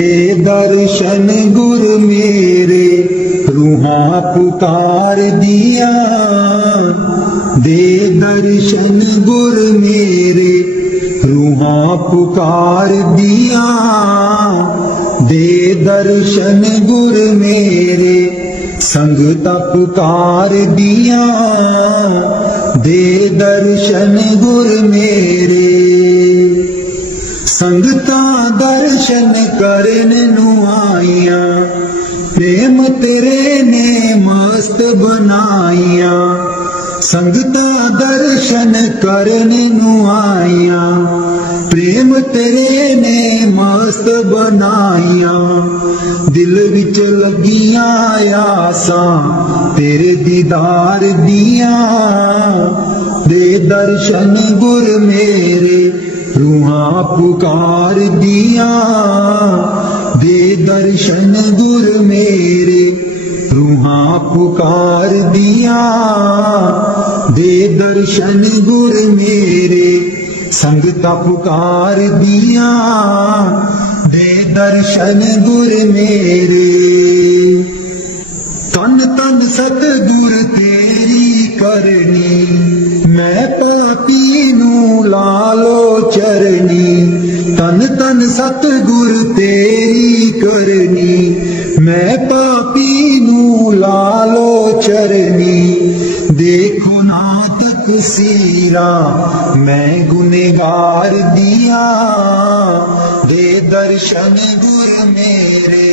दर्शन गुर मेरे रूहां पुकार दिया। दे दर्शन गुर मेरे रूहां पुकार दिया। दे दर्शन गुर मेरे संगता पुकार दिया। दे दर्शन गुर मेरे संगता दर्शन करन नू आईया। प्रेम तेरे ने मस्त बनाईया। संगता दर्शन करन नू आईया। प्रेम तेरे ने मस्त बनाईया। दिल विच लगियां आसां तेरे दीदार दिया। दे दर्शन गुर मेरे रूहां पुकार दिया। दे दर्शन गुर मेरे रूहां पुकार दिया। दे दर्शन गुर मेरे संगता पुकार दिया। दे दर्शन गुर मेरे तन तन सतगुर तेरी करनी। मैं पापी नू लालो चरनी। तन तन सतगुर तेरी करनी। मैं पापी नू लालो चरनी। देखो ना तक सीरा मैं गुनहगार दिया। दे दर्शन गुर मेरे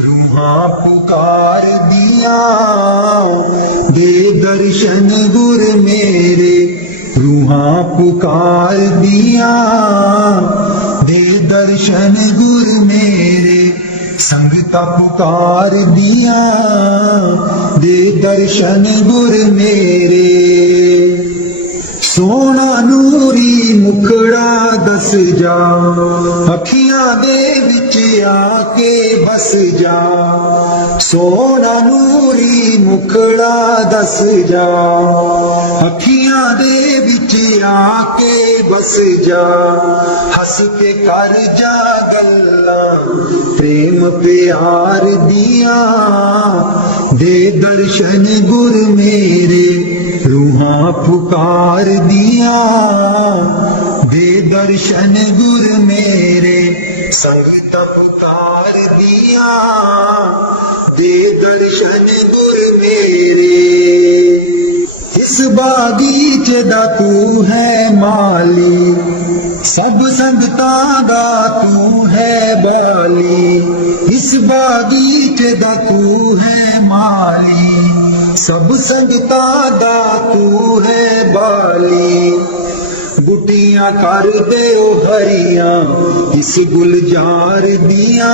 रूहां पुकार दिया। दे दर्शन गुर मेरे रूहां पुकार दिया। दे दर्शन गुर मेरे संगता पुकार दिया। दे दर्शन गुर मेरे सोना नूरी मुखड़ा दस जा। अखियां दे विच आके बस जा। सोना नूरी मुखड़ा दस जा। अखियां दे विच आके बस जा। हस के कर जा गल्लां प्रेम प्यार दिया। दे दर्शन गुर मेरे रूहां पुकार दिया। दे दर्शन गुर मेरे संगता पुकार दिया। दे दर्शन गुर मेरे इस बागीचे दा तू है माली। सब संगतां दा तू है बाली। इस बागीचे दा तू है माली। सब संगतां दा तू है बाली। बुटियां कर दे हरियां इस गुलजार दिया।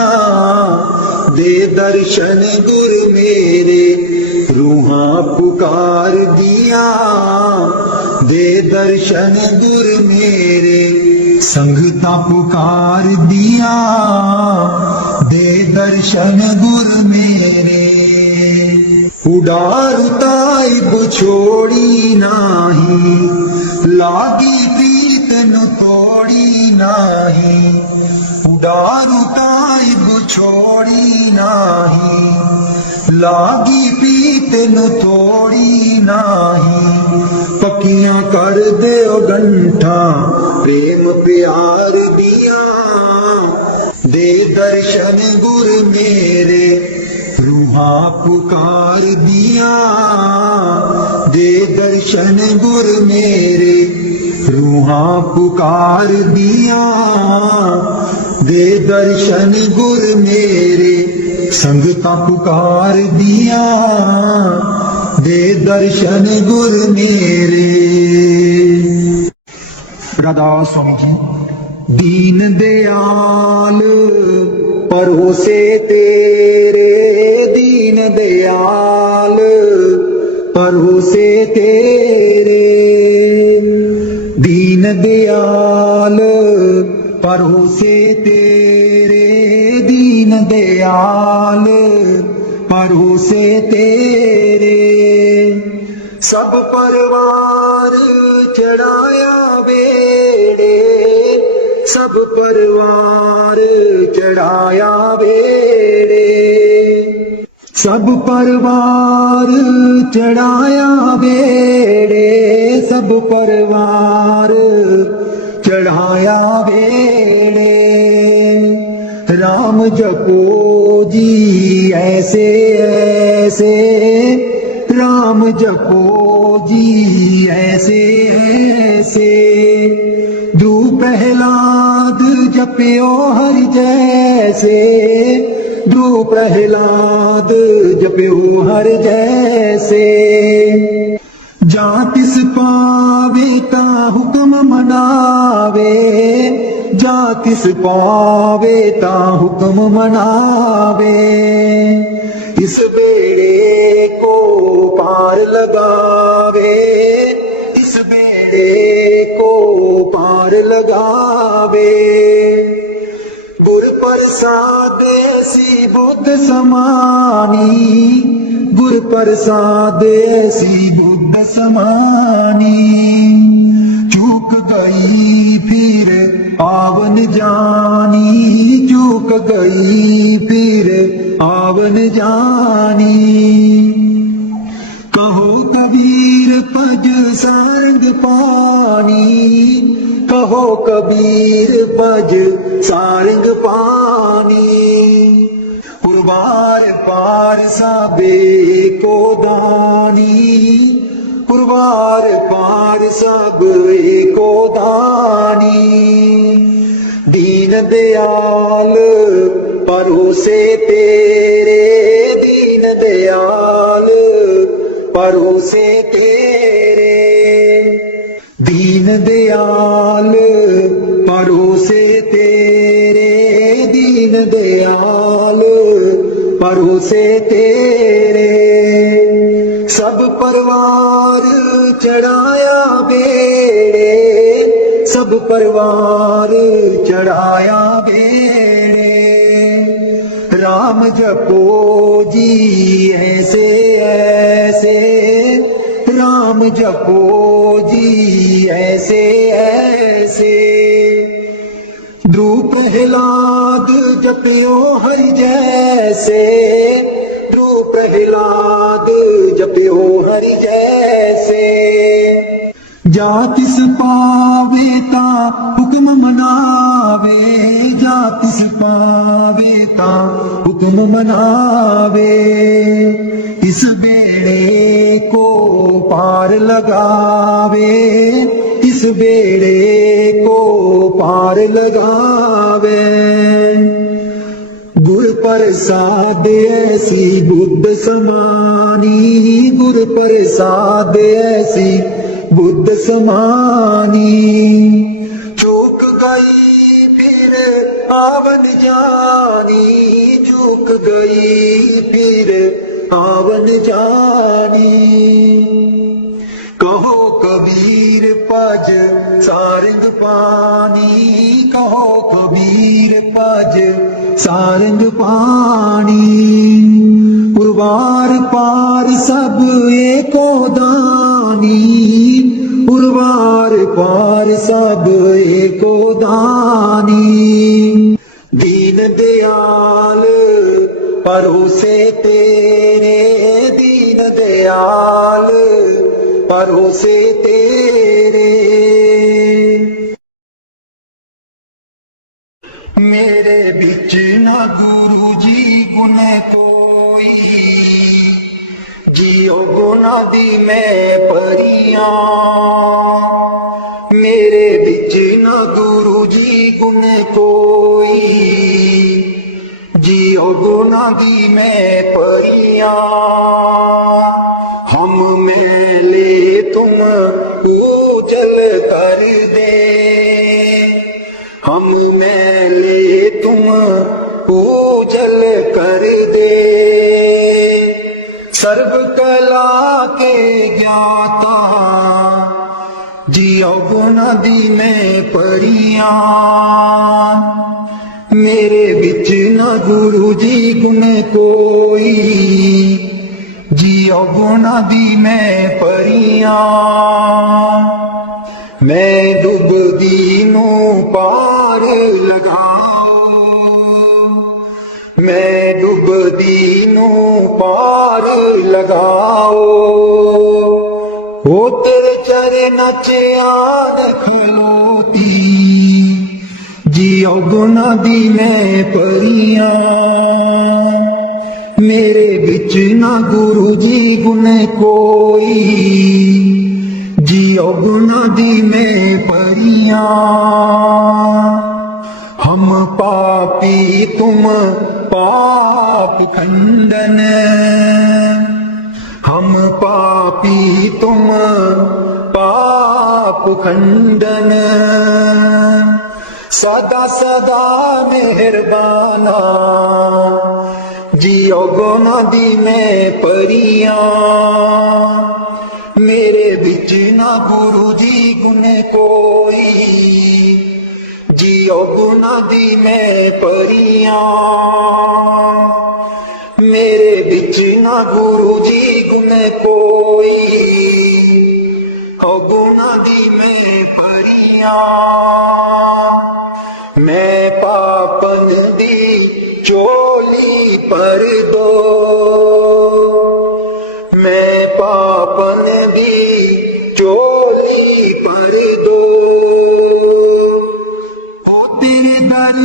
दे दर्शन गुर मेरे रूहां पुकार दिया। दे दर्शन गुर मेरे संगता पुकार दिया। दे दर्शन गुर मेरे उडार ताइब छोड़ी नाही। लागी प्रीत नु तोड़ी नाही। उडार ताइब छोड़ी नाही। लागी प्रीत नु तोड़ी नाही। पक्कियां कर दे गंठा प्रेम प्यार दिया। दे दर्शन गुर मेरे रूहां पुकार दिया। दे दर्शन गुर मेरे रूहां पुकार दिया। दे दर्शन गुर मेरे संगता पुकार दिया। दे दर्शन गुर मेरे राधा स्वामी जी। दीन दयाल परोसे तेरे। दीन दयाल परोसे तेरे। दीन दयाल परोसे तेरे। दीन दयाल परोसे तेरे। सब परवार चढ़ाया बेड़े। सब परवार चढ़ाया बेड़े, सब परवार चढ़ाया बेड़े, सब परवार चढ़ाया बेड़े। राम जपो जी ऐसे ऐसे, राम जपो जी ऐसे ऐसे। ध्रुव प्रहलाद जपियो हरि जैसे, ध्रुव प्रहलाद जपियो हरि जैसे। जा तिस पावे ता हुक्म मनावे, जा तिस पावे ता हुक्म मनावे। इस बेड़े को पार लगावे, इस बेड़े को पार लगावे। गुर प्रसाद ऐसी बुद्ध समानी, गुर प्रसाद ऐसी बुद्ध समानी। चूक गई फिर आवन जानी, चूक गई फिर आवन जानी। कहो कबीर पज सारंग पानी, कहो कबीर पज सारंग पानी। पुरवार पार साबे को दानी, पुरवार पार सब को दानी। दीन दयाल परोसे तेरे, दीन दयाल परोसे तेरे। दीन दयाल परोसे तेरे, दीन दयाल परोसे तेरे। सब परवार चढ़ाया बेड़े, सब परवार चढ़ाया बेड़े। राम जपो जी ऐसे ऐसे, राम जपो जी ऐसे ऐसे। ध्रुव प्रहलाद जपियो हरि जैसे, ध्रुव प्रहलाद जपियो हरि जैसे। जा तिस पावे ता हुक्म मनावे, जा तिस पावे ता हुक्म मनावे। इस बेड़े को पार लगावे, इस बेड़े को पार लगावे। गुर प्रसाद ऐसी बुद्ध समानी, गुर प्रसाद ऐसी बुद्ध समानी। चूक गई फिर आवन जानी, चूक गई फिर आवन जानी। कहो कबीर पज सारंग पानी, कहो कबीर पज सारंग पानी। पुरवार पार सब एको दानी, पुरवार पार सब एको दानी। दीन दयाल परोसे तेरे, दीन दयाल परोसे तेरे। मेरे बिच ना गुरु जी गुण कोई, जियो गुना दी मैं परियां। मेरे बिच ना गुरु जी गुण कोई, जियो गुना दी मैं परियां। हम मैले तुम उजल कर दे, हम मैले तुम उजल कर दे। सर्व कला के ज्ञाता, जियो गुना दी मैं परियां। मेरे बिच न गुरु जी गुण कोई, जियो गुना दी मैं परियां। मैं डुबदी नू पार पार लगाओ, मैं डुबदी नू पार लगाओ। ओ तेरे चरण च आन खलोती, जियो गुनाह दी मैं परियां, मेरे बिच ना गुरु जी गुण कोई, जियो गुनाह दी मैं परियां। हम पापी तुम पाप खंडन, हम पापी तुम पाप खंडन, सदा सदा मेहरबाना, जियो गुनाह दी मैं परियां, मेरे बिच ना गुरु जी गुण कोई, जियो गुनाह दी मैं परियां, मेरे बिच ना गुरु जी गुण कोई, ओ गुनाह दी मैं परियां। मैं पापन दी चोली पर दो, मैं पापन दी चोली पर दो, ओ तेरे दर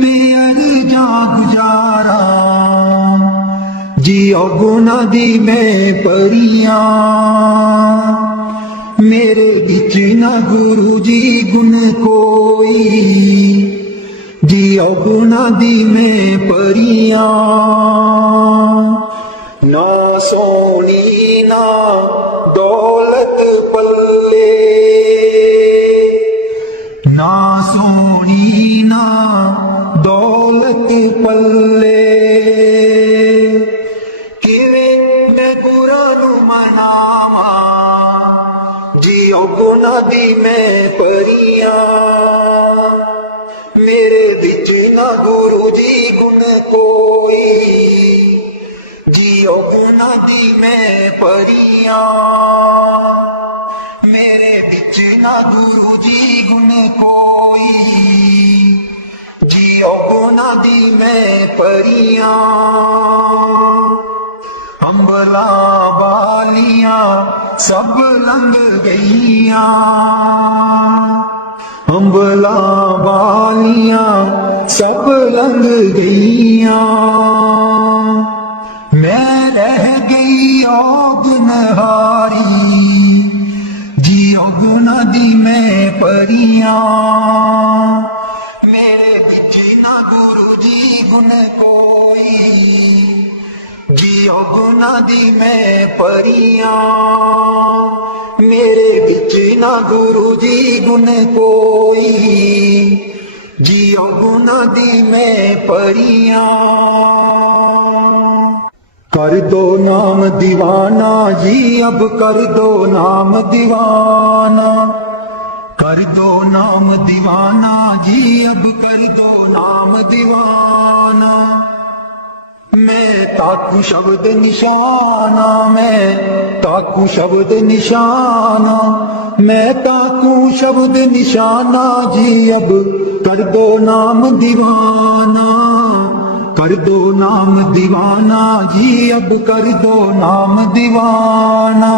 पे अर्जा गुजारा, जियो गुनाह दी मैं परियां, मेरे बिच ना गुरु जी गुण कोई, जियो गुनाह दी मैं परियां। ना सोनी ना दौलत पल्ले, ना सोनी ना दौलत पल्ले, किवें मैं गुरां नू मनावा, जियो गुनाह दी मैं परियां, मेरे बिच ना गुरु जी गुण कोई, जियो गुनाह दी मैं परियां, मेरे बिच ना गुरु जी गुण कोई, जियो गुनाह दी मैं परियां। अंबला बालियां सब लंघ गईयां, अंबला बालियां सब लंघ गईयां, मैं रह गई ओ गुनहारी, जियो गुनाह दी मैं परियां, मेरे बिच ना गुरु जी गुण कोई, जियो गुनाह दी मैं परियां, मेरे बिच ना गुरु जी गुण कोई, जियो गुनाह दी मैं परियां। कर दो नाम दीवाना जी, अब कर दो नाम दीवाना, कर दो नाम दीवाना जी, अब कर दो नाम दीवाना। मैं ताकू शब्द निशाना, मैं ताकू शब्द निशाना, मैं ताकू शब्द निशाना जी, अब कर दो नाम दीवाना, कर दो नाम दीवाना जी, अब कर दो नाम दीवाना।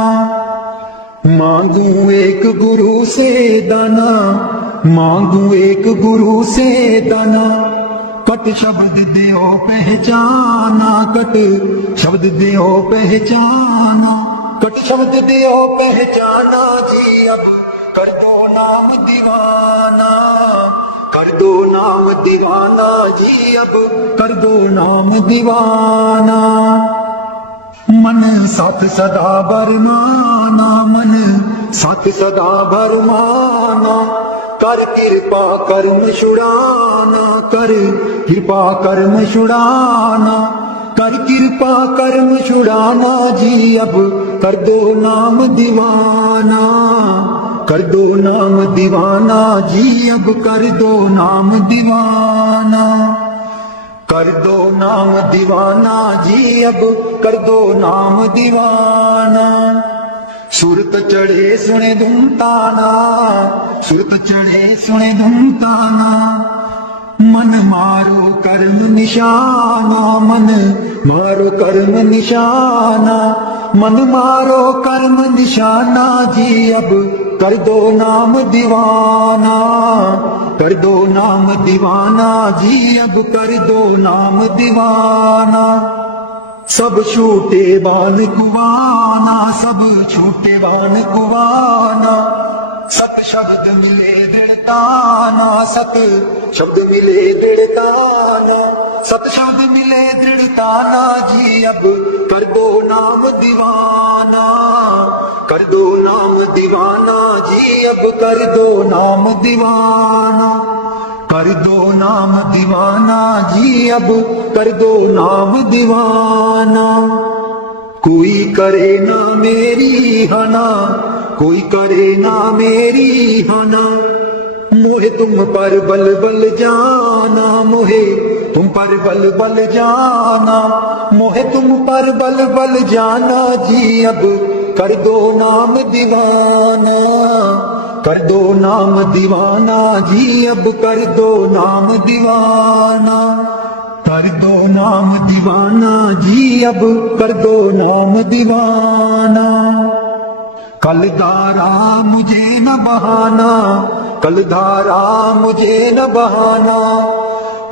मांगू एक गुरु से दाना, मांगू एक गुरु से दाना, कट शब्द देओ पहचाना, कट शब्द देओ पहचाना, कट शब्द देओ पहचाना जी, अब कर दो नाम दीवाना, कर दो नाम दीवाना जी, अब कर दो नाम दीवाना। मन साथ सदा बरमाना, मन साथ सदा बरमाना, कर कृपा कर्म छुड़ाना, कर कृपा कर्म छुड़ाना, कर कृपा कर्म छुड़ाना जी, अब कर दो नाम दीवाना, कर दो नाम दीवाना जी, अब कर दो नाम दीवाना, कर दो नाम दीवाना जी, अब कर दो नाम दीवाना। सुरत चढ़े सुने धुन ताना, सुरत चढ़े सुने धुन ताना, मन मारो कर्म निशाना, मन मारो कर्म निशाना, मन मारो कर्म निशाना जी अब कर दो नाम दीवाना, कर दो नाम दीवाना जी अब कर दो नाम दीवाना। सब छूटे बाल कुवाना, सब छूटे बाल कुवाना, सत शब्द मिले दृढ़ताना, सत शब्द मिले दृढ़ताना, सत शब्द मिले दृढ़ताना जी अब कर दो नाम दीवाना, कर दो नाम दीवाना जी अब कर दो नाम दीवाना, कर दो नाम दीवाना जी अब कर दो नाम दीवाना। कोई करे ना मेरी हना, कोई करे ना मेरी हना, मोहे तुम पर बल बल जाना, मोहे तुम पर बल बल जाना, मोहे तुम पर बल बल जाना जी अब कर दो नाम दीवाना, कर दो नाम दीवाना जी अब कर दो नाम दीवाना, कर दो नाम दीवाना जी अब कर दो नाम दीवाना। कल धारा मुझे न बहाना, कल धारा मुझे न बहाना,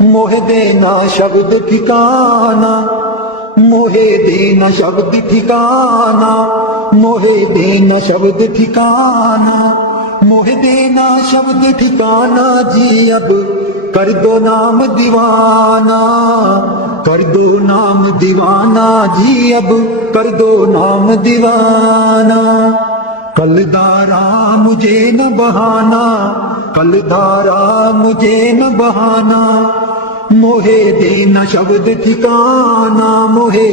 मोहे देना शब्द ठिकाना, मोहे देना शब्द ठिकाना, मोहे देना शब्द ठिकाना, मोहे देना शब्द ठिकाना जी अब कर दो नाम दीवाना, कर दो नाम दीवाना जी अब कर दो नाम दीवाना। कल धारा मुझे न बहाना, कल धारा मुझे न बहाना, मोहे देना शब्द ठिकाना, मोहे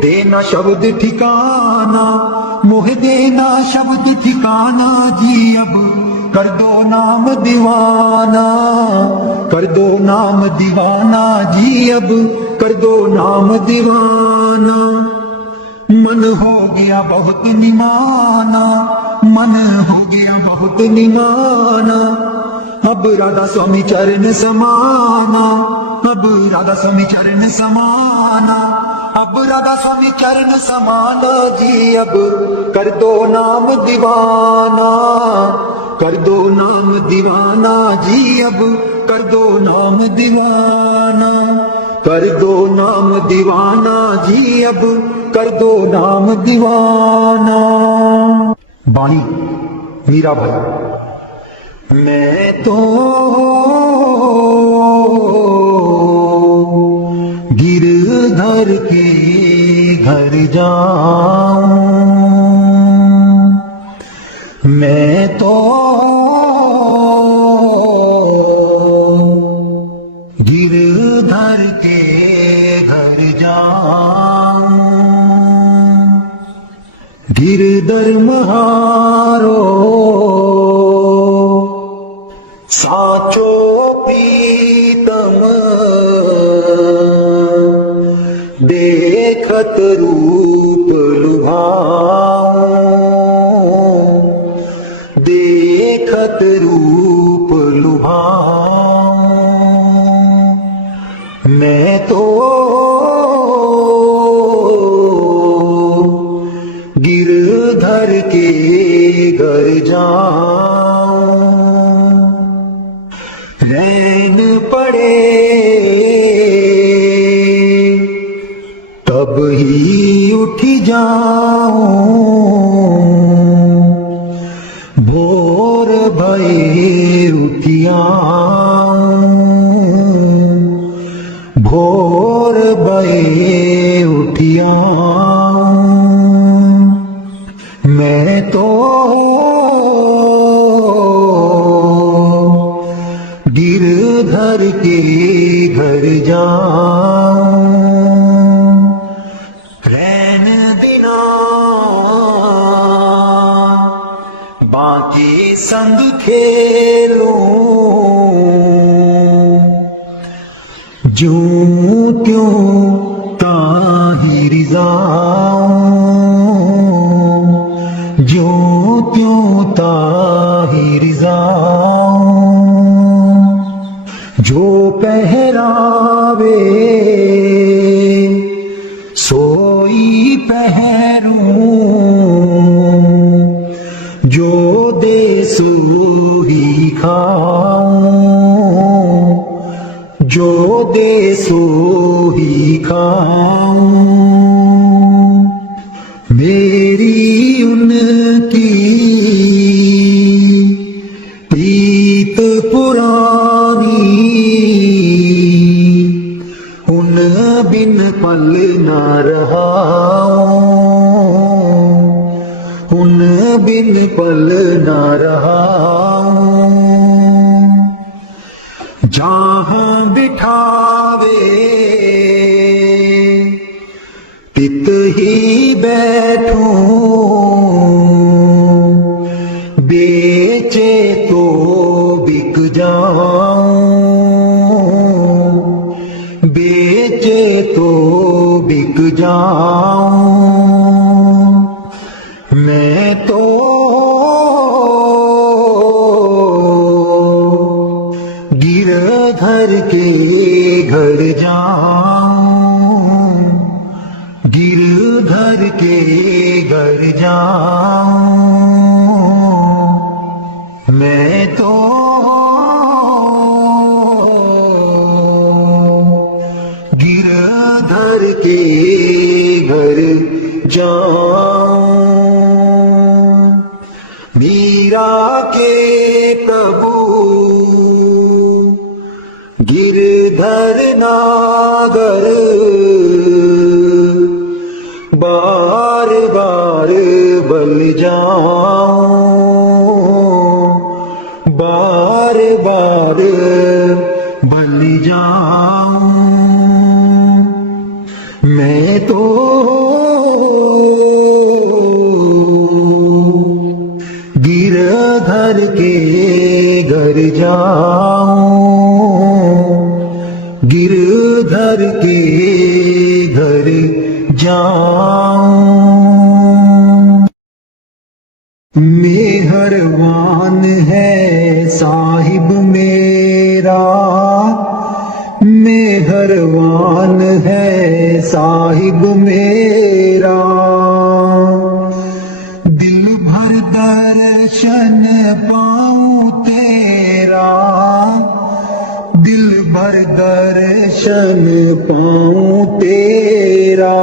देना शब्द ठिकाना, मोहे देना शब्द ठिकाना जी अब कर दो नाम दीवाना, कर दो नाम दीवाना जी अब कर दो नाम दीवाना। मन हो गया बहुत निमाना, मन हो गया बहुत निमाना, अब राधा स्वामी चरण समाना, अब राधा स्वामी चरण समाना, अब राधा स्वामी चरण समाना जी अब कर दो नाम दीवाना, कर दो नाम दीवाना जी अब कर दो नाम दीवाना, कर दो नाम दीवाना जी अब कर दो नाम दीवाना। बाणी मीरा भाई। मैं तो गिरधर के घर जाऊं, मैं तो गिरधर के घर जाऊं, गिरधर महारो साचो प्रीतम, देखत रूप लुभाऊं, देखत रूप लुभाऊं, मैं तो गिरधर के घर जाऊं, रैन पड़े तब ही उठ जाऊं, भोर भये उठियाऊं, भोर भये उठियाऊं, मैं तो गिरधर के घर जाऊं, रैन बिना बाकी संग खेलूं, जूं त्यों ताहिर जाऊं, जूं त्यों ताहिर जाऊं, जो ही खाऊं। मेरी उनकी प्रीत पुरानी, उन बिन पल न रहाऊं, उन बिन पल न रहाऊं। जहाँ बिठावे तित ही बैठूं, बेचे तो बिक जाऊं, बेचे तो बिक जाऊं। मैं तो गिरधर के घर जाऊं, गिरधर के घर जाऊं। मैं तो गिरधर के घर जाऊं। मीरा के प्रभु गिरधर नागर, बार बार बल जाऊं, बार बार बल जाऊं। मैं तो गिरधर के घर जाऊं, गिरधर के घर जाऊं। मेहरबान है साहिब मेरा, मेहरबान है साहिब मेरा। दिल भर दर्शन पाऊं तेरा, दिल भर दर्शन पाऊं तेरा।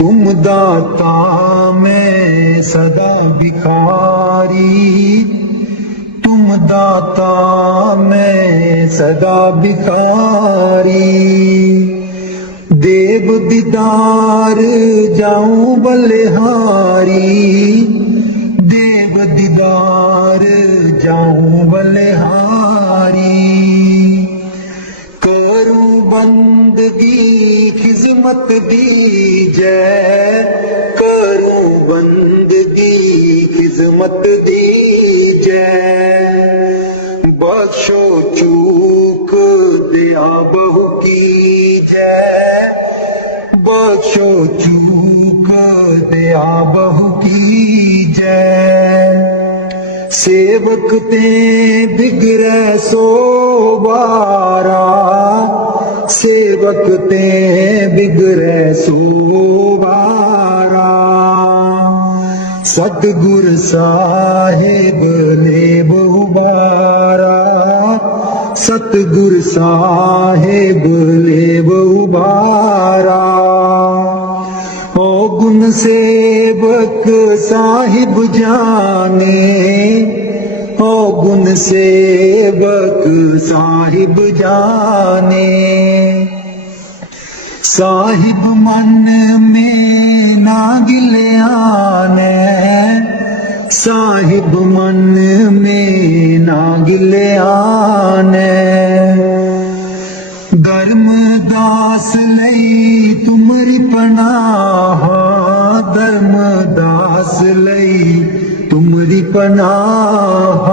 तुम दाता मैं सदा भिखारी, तुम दाता मैं सदा भिखारी। देव दीदार जाऊं बलिहारी, देव दीदार जाऊं बलिहारी। करूं बंदगी खिजमत दीजै, करूं बंदगी खिजमत दीजै। बख्शो चूक दया बहु कीजै, बख्शो चूक दया बहु कीजै। सेवक ते बिगड़े सो बारा, सेवक ते बिगड़े सो बारा। सतगुर साहिब ले बहुबारा, सतगुर साहिब ले बहुबारा। ओ गुण सेवक साहिब जाने, ओ गुण सेवक साहिब जाने। साहिब मन में ना गिल्याने, साहिब मन में ना गिल्याने। धर्मदास लई तुमरी पनाह, धर्मदास लई तुमरी पनाह।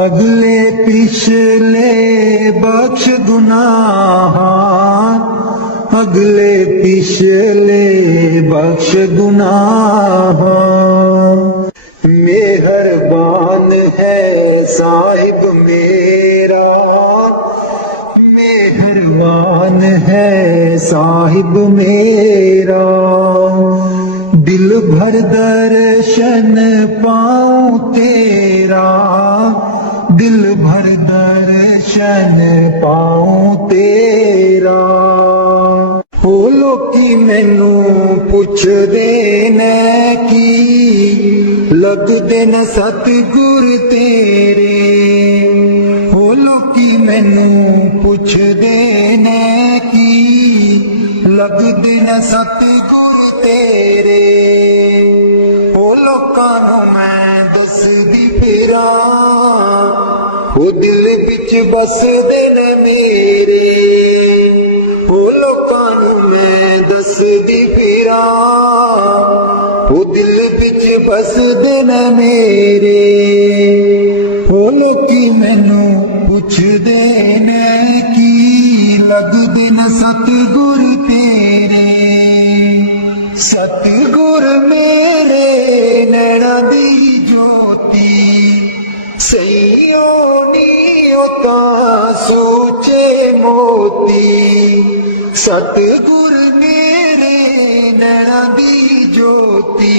अगले पिछले बख्श गुनाह, अगले पिछले बख्श गुनाह। मेहरबान है साहिब मेरा, मेहरबान है साहिब मेरा। दिल भर दर्शन पाऊं तेरा, दिल भर दर्शन पाऊं ਪੁੱਛਦੇ ਨੇ ਕੀ ਲੱਗਦੇ ਨੇ ਸਤਿਗੁਰ ਤੇਰੇ। ਉਹ ਲੋਕੀ ਮੈਨੂੰ ਪੁੱਛਦੇ ਨੇ ਕੀ ਲੱਗਦੇ ਨੇ ਸਤਿਗੁਰ ਤੇਰੇ। ਉਹ ਲੋਕਾਂ ਨੂੰ ਮੈਂ ਦੱਸਦੀ ਫਿਰਾਂ ਉਹ ਦਿਲ ਵਿੱਚ ਬਸਦੇ ਨੇ ਮੇਰੇ। ਉਹ ਲੋਕਾਂ ਨੂੰ ਮੈਂ ਦੱਸਦੀ ਫਿਰਾਂ ਉਹ ਦਿਲ ਵਿੱਚ ਬਸਦੇ ਨੇ ਮੇਰੇ। ਉਹ ਲੋਕੀ ਮੈਨੂੰ ਪੁੱਛਦੇ ਨੇ ਕੀ ਲੱਗਦੇ ਨੇ ਸਤਿਗੁਰ ਤੇਰੇ। ਸਤਿਗੁਰ ਮੇਰੇ ਨੈਣਾਂ ਦੀ ਜੋਤੀ ਸਈਓ ਨੀ ਉਹ ਤਾਂ ਸੋਚੇ ਮੋਤੀ। ਸਤਿਗੁਰ ਮੇਰੇ ਨੈਣਾਂ ਦੀ ਜੋਤੀ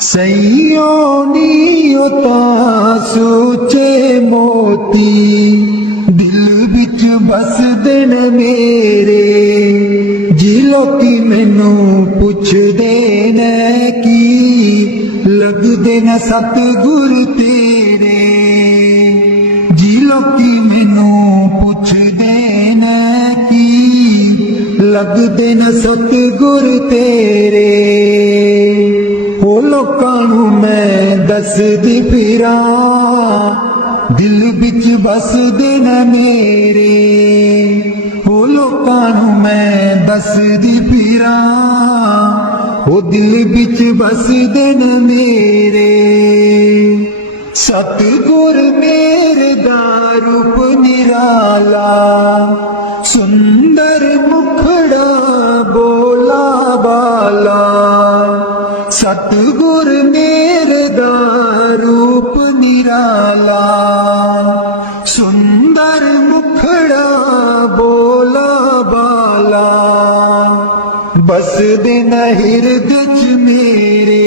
ਸਈਓ ਨੀ ਉਹ ਤਾਂ ਸੋਚੇ ਮੋਤੀ। ਦਿਲ ਵਿੱਚ ਬਸਦੇ ਨੇ ਮੇਰੇ ਜੀ ਲੋਕੀ ਮੈਨੂੰ ਪੁੱਛਦੇ ਨੇ ਕੀ ਲੱਗਦੇ ਨੇ ਸਤਿਗੁਰ ਤੇਰੇ। ਜੀ ਲੋਕੀ ਮੈਨੂੰ ਪੁੱਛਦੇ ਨੇ ਕੀ ਲੱਗਦੇ ਨੇ ਸਤਿਗੁਰ ਤੇਰੇ। ਉਹ ਲੋਕਾਂ ਨੂੰ ਮੈਂ ਦੱਸਦੀ ਫਿਰਾਂ ਦਿਲ ਵਿੱਚ ਬਸਦੇ ਨੇ ਮੇਰੇ। ਉਹ ਲੋਕਾਂ ਨੂੰ ਮੈਂ ਦੱਸਦੀ ਫਿਰਾਂ ਉਹ ਦਿਲ ਵਿੱਚ ਬਸਦੇ ਨੇ ਮੇਰੇ। ਸਤਿਗੁਰ ਮੇਰੇ ਦਾ ਰੂਪ ਨਿਰਾਲਾ ਸੁੰਦਰ ਮੁਖੜਾ ਬੋਲਾ ਬਾਲਾ। ਸਤਿਗੁਰ ਮੇਰੇ ਦਾ ਰੂਪ ਨਿਰਾਲਾ ਸੁੰਦਰ ਮੁਖੜਾ ਬੋਲਾ ਬਾਲਾ। ਬਸਦੇ ਨੇ ਹਿਰਦੇ ਚ ਮੇਰੇ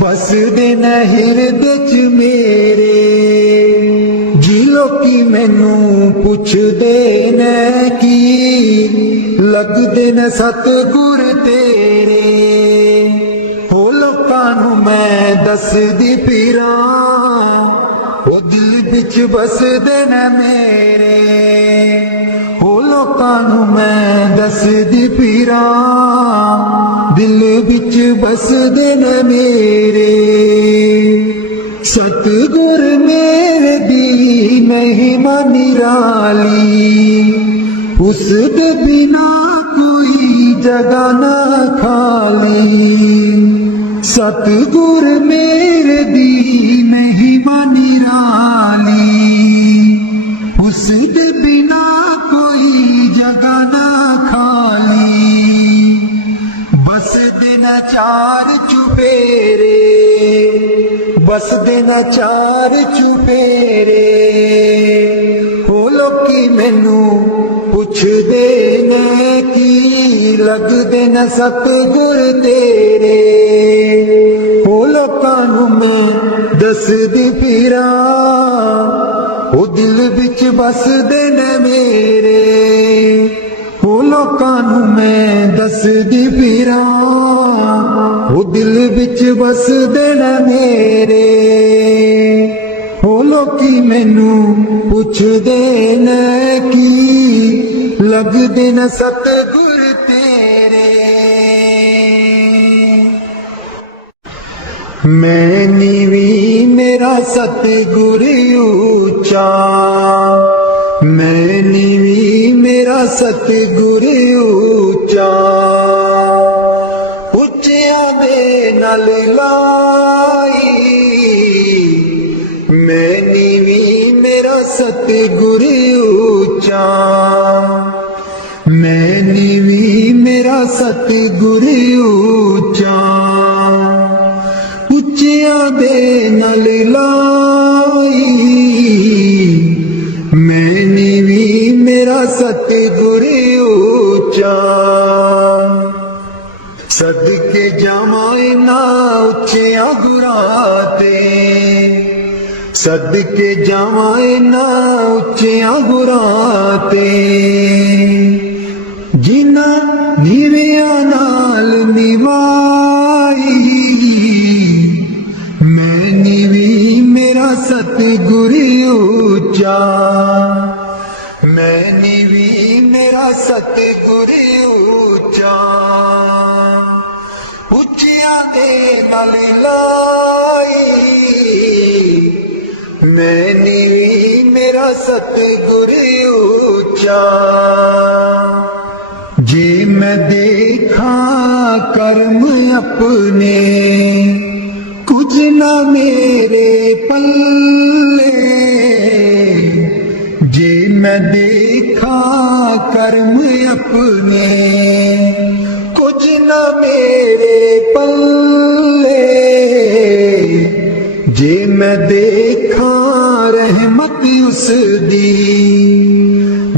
ਬਸਦੇ ਨੇ ਹਿਰਦੇ ਚ ਮੇਰੇ। ਜੀ ਲੋਕੀ ਮੈਨੂੰ ਪੁੱਛਦੇ ਨੇ ਕੀ ਲੱਗਦੇ ਨੇ ਸਤਿਗੁਰ ਤੇਰੇ। ਉਹ ਲੋਕਾਂ ਨੂੰ ਮੈਂ ਦੱਸਦੀ ਫਿਰਾਂ ਉਹ ਦਿਲ ਵਿੱਚ ਬਸਦੇ ਨੇ ਮੇਰੇ। ਉਹ ਲੋਕਾਂ ਨੂੰ ਮੈਂ ਦੱਸਦੀ ਫਿਰਾਂ ਦਿਲ ਵਿੱਚ ਬਸਦੇ ਨੇ ਮੇਰੇ। ਸਤਿਗੁਰ ਮੇਰੇ ਦੀ ਮਹਿਮਾ ਨਿਰਾਲੀ ਉਸ ਦੇ ਬਿਨਾ ਕੋਈ ਜਗ੍ਹਾ ਨਾ ਖਾਲੀ। ਸਤਿਗੁਰ ਮੇਰੇ ਦੀ ਮਹਿਮਾ ਨਿਰਾਲੀ ਉਸ ਦੇ ਬਿਨਾ ਕੋਈ ਜਗ੍ਹਾ ਨਾ ਖਾਲੀ। ਬਸਦੇ ਨੇ ਚਾਰ ਚੁਫੇਰੇ ਬਸਦੇ ਨੇ ਚਾਰ ਚੁਫੇਰੇ। ਉਹ ਲੋਕੀ ਮੈਨੂੰ ਪੁੱਛਦੇ ਨੇ ਕੀ ਲੱਗਦੇ ਨੇ ਸਤਿਗੁਰ ਤੇਰੇ। ਉਹ ਲੋਕਾਂ ਨੂੰ ਮੈਂ ਦੱਸਦੀ ਫਿਰਾਂ ਉਹ ਦਿਲ ਵਿੱਚ ਬਸਦੇ ਨੇ ਮੇਰੇ। ਉਹ ਲੋਕਾਂ ਨੂੰ ਮੈਂ ਦੱਸਦੀ ਫਿਰਾਂ ਉਹ ਦਿਲ ਵਿੱਚ ਬਸਦੇ ਨੇ ਮੇਰੇ। ਉਹ ਲੋਕੀ ਮੈਨੂੰ ਪੁੱਛਦੇ ਨੇ ਕੀ ਲੱਗਦੇ ਨੇ ਸਤਿਗੁਰ ਤੇਰੇ। ਮੈਂ ਨੀਵੀਂ ਮੇਰਾ ਸਤਿਗੁਰ ਉੱਚਾ ਮੈਂ ਨੀਵੀਂ ਮੇਰਾ ਸਤਿਗੁਰ ਉੱਚਾ। ਉੱਚਿਆਂ ਦੇ ਨਾਲ ਲਾਈ ਮੈਂ ਨੀਵੀਂ ਮੇਰਾ ਸਤਿਗੁਰ ਉੱਚਾ। ਮੈਂ ਨੀਵੀਂ ਮੇਰਾ ਸਤਿਗੁਰ ਉੱਚਾ। ਉੱਚਿਆਂ ਦੇ ਨਾਲ ਲਾਈ ਮੈਂ ਨੀਵੀਂ ਮੇਰਾ ਸਤਿਗੁਰ ਉੱਚਾ। ਸਦਕੇ ਜਾਵਾਂ ਇਹਨਾਂ ਉੱਚਿਆਂ ਗੁਰਾਂ ਤੇ ਸਦਕੇ ਜਾਵਾਂ ਇਹਨਾਂ ਉੱਚਿਆਂ ਗੁਰਾਂ ਤੇ ਜਿਨ੍ਹਾਂ ਨੀਵਿਆਂ सतगुर ऊंचा, मैं नीवी मेरा सतगुर ऊंचा। ਉੱਚਿਆਂ ਦੇ ਨਾਲ ਲਾਈ, ਮੈਂ ਨੀਵੀਂ ਮੇਰਾ ਸਤਿਗੁਰ ਉੱਚਾ। ਜੇ ਮੈਂ ਦੇਖਾਂ ਕਰਮ ਆਪਣੇ, ਕੁਝ ਨਾ ਮੇਰੇ ਪੱਲੇ। ਜੇ ਮੈਂ ਦੇਖਾਂ ਕਰਮ ਆਪਣੇ, कुछ न मेरे पल्ले। जे मैं देखा रहमत उस दी,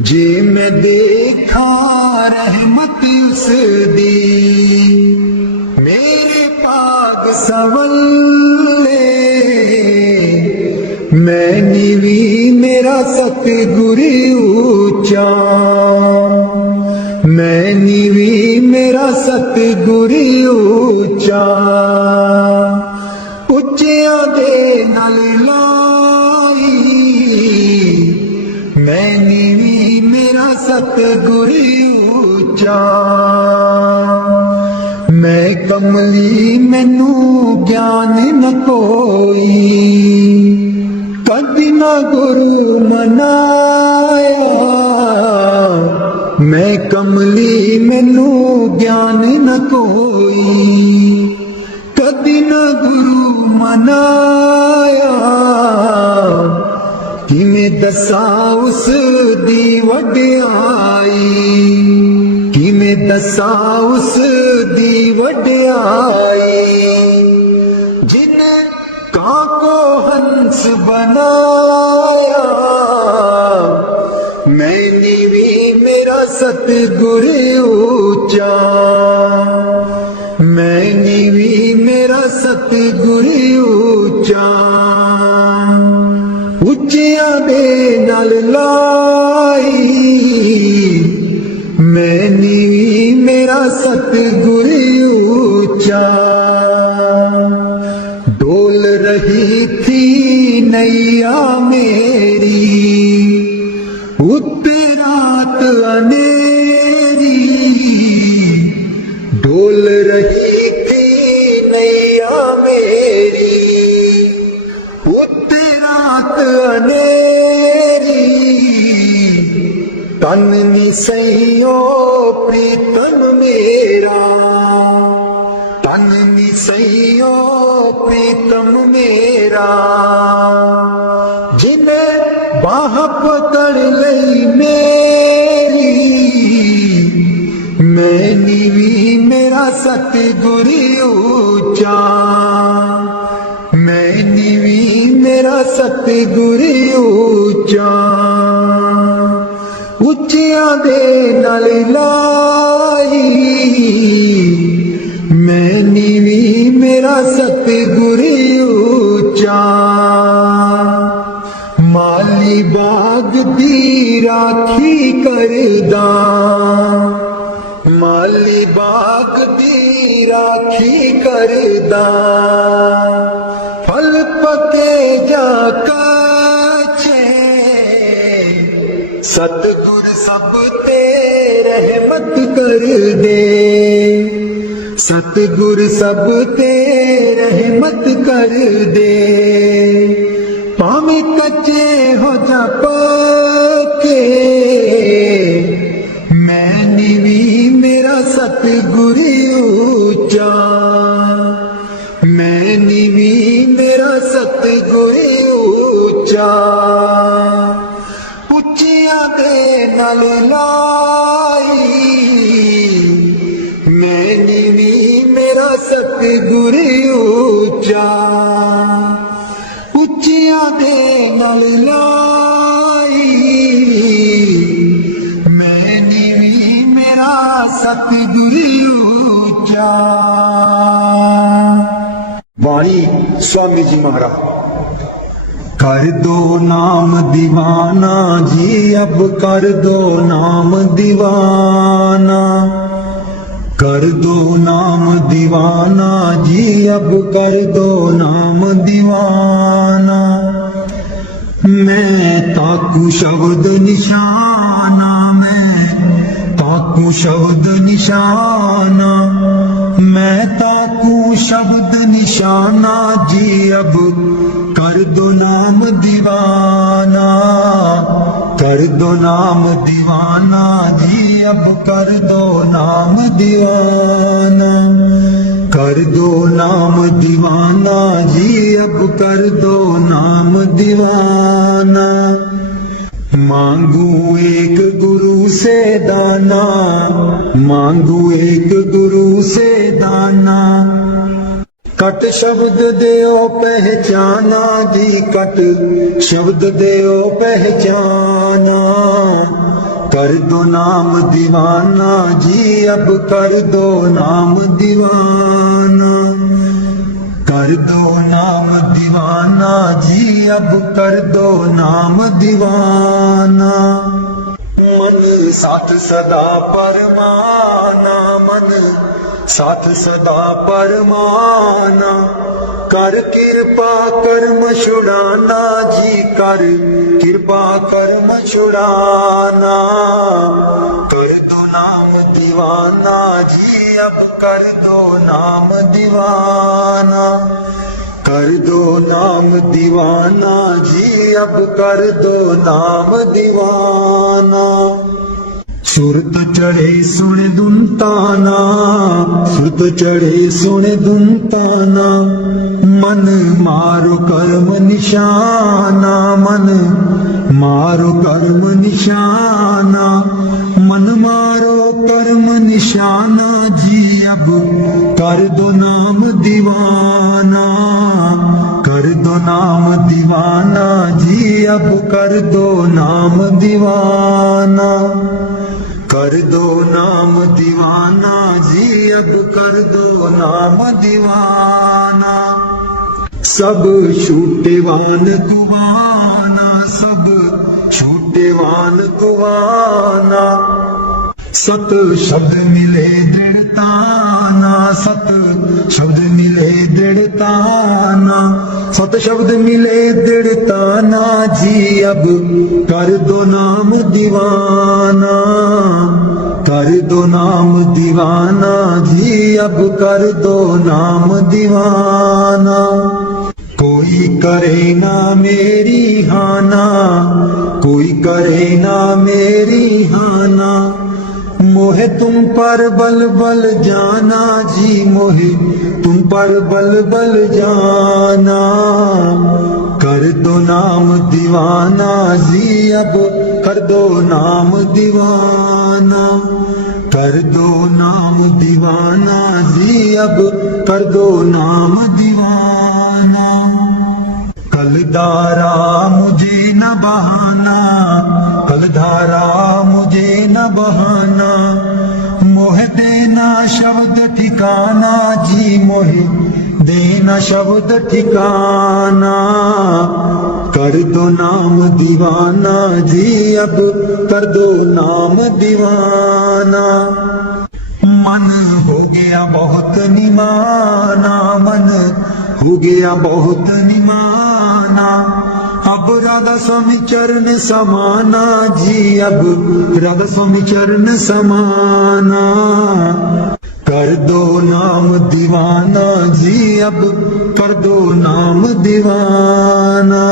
जे मैं देखा रहमत उस दी, मेरे पाग सवल्ले। मैं नीवी मेरा सतगुर ऊंचा, मैं नीवी मेरा सतगुर ऊंचा। ਉੱਚਿਆਂ ਦੇ ਨਾਲ ਲਾਈ, ਮੈਂ ਨੀਵੀਂ ਮੇਰਾ ਸਤਗੁਰ ਉੱਚਾ। ਮੈਂ ਕਮਲੀ ਮੈਨੂੰ ਗਿਆਨ ਨ ਕੋਈ, ਕਦੀ ਨਾ ਗੁਰੂ ਮਨਾਇਆ। मैं कमली मैनू ज्ञान न कोई, कदी न गुरु मनाया। किवें दसा उस दी वड्याई, किवें दसा उस दी वड्याई। जिन कां को हंस बनाया, मैं नीवी मेरा सतगुर ऊंचा, मैं नीवी मेरा सतगुर ऊंचा। ਉੱਚਿਆਂ ਦੇ ਨਾਲ ਲਾਈ, मैं नीवी मेरा सतगुर ऊंचा। डोल रही थी नैया मेरी, उत्ते रात अनेरी। डोल रही थी नैया मेरी, उत्ते रात अनेरी। तन निसैयो प्रीतम मेरा, तन निसैयो प्रीतम मेरा। जिन्हें बाह पकड़ लई मेरी, मैं नीवी मेरा सतगुर ऊंचा, मैं नीवी मेरा सतगुर ऊंचा। ਉੱਚਿਆਂ ਦੇ ਨਾਲ ਲਾਈ, ਮੈਂ ਨੀਵੀਂ ਮੇਰਾ ਸਤਿਗੁਰ ਉੱਚਾ। ਮਾਲੀ ਬਾਗ ਦੀ ਰਾਖੀ ਕਰਦਾ, ਮਾਲੀ ਬਾਗ ਦੀ ਰਾਖੀ ਕਰਦਾ। ਫਲ ਪਕੇ ਜਾ ਕੱਚੇ, सतगुर सब ते रहमत कर दे, सतगुर सब ते रहमत कर दे। भावें कच्चे हो जा पक्के, मैं नीवी मेरा सतगुर ऊंचा, मैं नीवी मेरा सतगुर ऊंचा। ਉੱਚਿਆਂ ਦੇ ਨਾਲ ਲਾਈ, ਮੈਂ ਨੀਵੀਂ ਮੇਰਾ ਸਤਿਗੁਰ ਉੱਚਾ। ਉੱਚਿਆਂ ਦੇ ਨਾਲ ਲਾਈ, ਮੈਂ ਨੀਵੀਂ ਮੇਰਾ ਸਤਿਗੁਰ ਉੱਚਾ। ਬਾਣੀ स्वामी जी महाराज। कर दो नाम दीवाना जी, अब कर दो नाम दीवाना, कर दो नाम दीवाना जी, अब कर दो नाम दीवाना। मैं ताकू शब्द निशाना, मैं ताकू शब्द निशाना, मैं ताकू शब्द निशाना जी। अब कर दो नाम दीवाना, कर दो नाम दीवाना जी। अब कर दो नाम दीवाना, कर दो नाम दीवाना जी। अब कर दो नाम दीवाना। मांगू एक गुरु से दाना, मांगू एक गुरु से दाना। कट शब्द देओ पहचाना जी, कट शब्द देओ पहचाना। कर दो नाम दीवाना जी। अब कर दो नाम दीवाना, कर दो नाम दीवाना जी। अब कर दो नाम दीवाना। मन साथ सदा परमाना, मन साथ सदा परमाना। कर कृपा कर्म छुड़ाना जी, कर कृपा कर्म छुड़ाना। कर दो नाम दीवाना जी। अब कर दो नाम दीवाना, कर दो नाम दीवाना जी। अब कर दो नाम दीवाना। सुरत चढ़े सुन दुनताना, सुरत चढ़े सुन दुनताना। मन मारो कर्म निशाना, मन मारो कर्म निशाना। मन मारो कर्म निशाना जी। अब कर दो नाम दीवाना, कर दो नाम दीवाना जी। अब कर दो नाम दीवाना, कर दो नाम दीवाना जी। अब कर दो नाम दीवाना। सब छूटेवान कुवाना, सब छूटेवान कुवाना। सत शब्द मिले दृढ़ताना, सत शब्द मिले दृढ़ताना। सत शब्द मिले दृढ़ताना जी। अब कर दो नाम दीवाना, कर दो नाम दीवाना जी। अब कर दो नाम दीवाना। कोई करे ना मेरी हाना, कोई करे ना मेरी हाना। मोहे तुम पर बल बल जाना जी, मोहे तुम पर बल बल जाना। कर दो नाम दीवाना जी। अब कर दो नाम दीवाना, कर दो नाम दीवाना जी। अब कर दो नाम दीवाना। कलधारा मुझे न बहाना, कलधारा मुझे न बहाना। मोह देना शब्द ठिकाना जी, मोह देना शब्द ठिकाना। कर दो नाम दीवाना जी। अब कर दो नाम दीवाना। मन हो गया बहुत निमाना, मन हो गया बहुत निमाना। अब राधा स्वामी चरण समाना जी, अब राधा स्वामी चरण समाना। कर दो नाम दीवाना जी। अब कर दो नाम दीवाना।